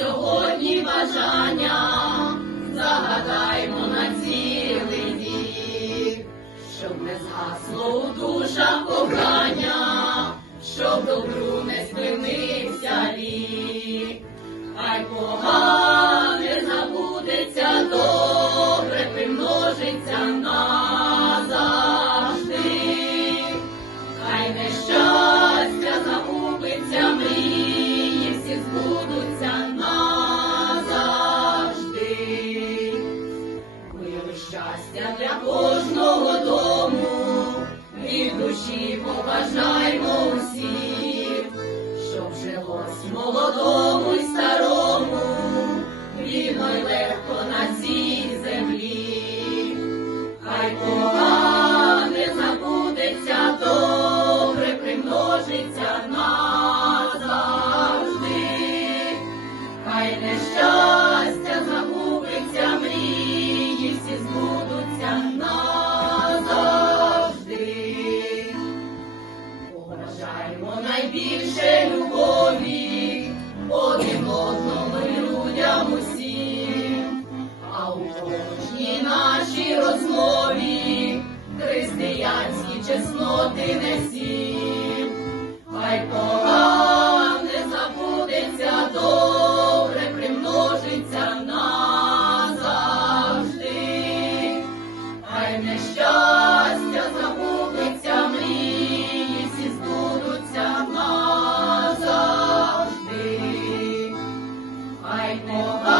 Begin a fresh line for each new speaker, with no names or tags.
сьогодні бажання, загадаймо на цілий рік, щоб не згасло у душах кохання, щоб добру не спинився рік, хай Бога не забудеться до. Найбільше любові один одному людям усім, а у кожній нашій розмові християнські чесноти несім. Хай Amen.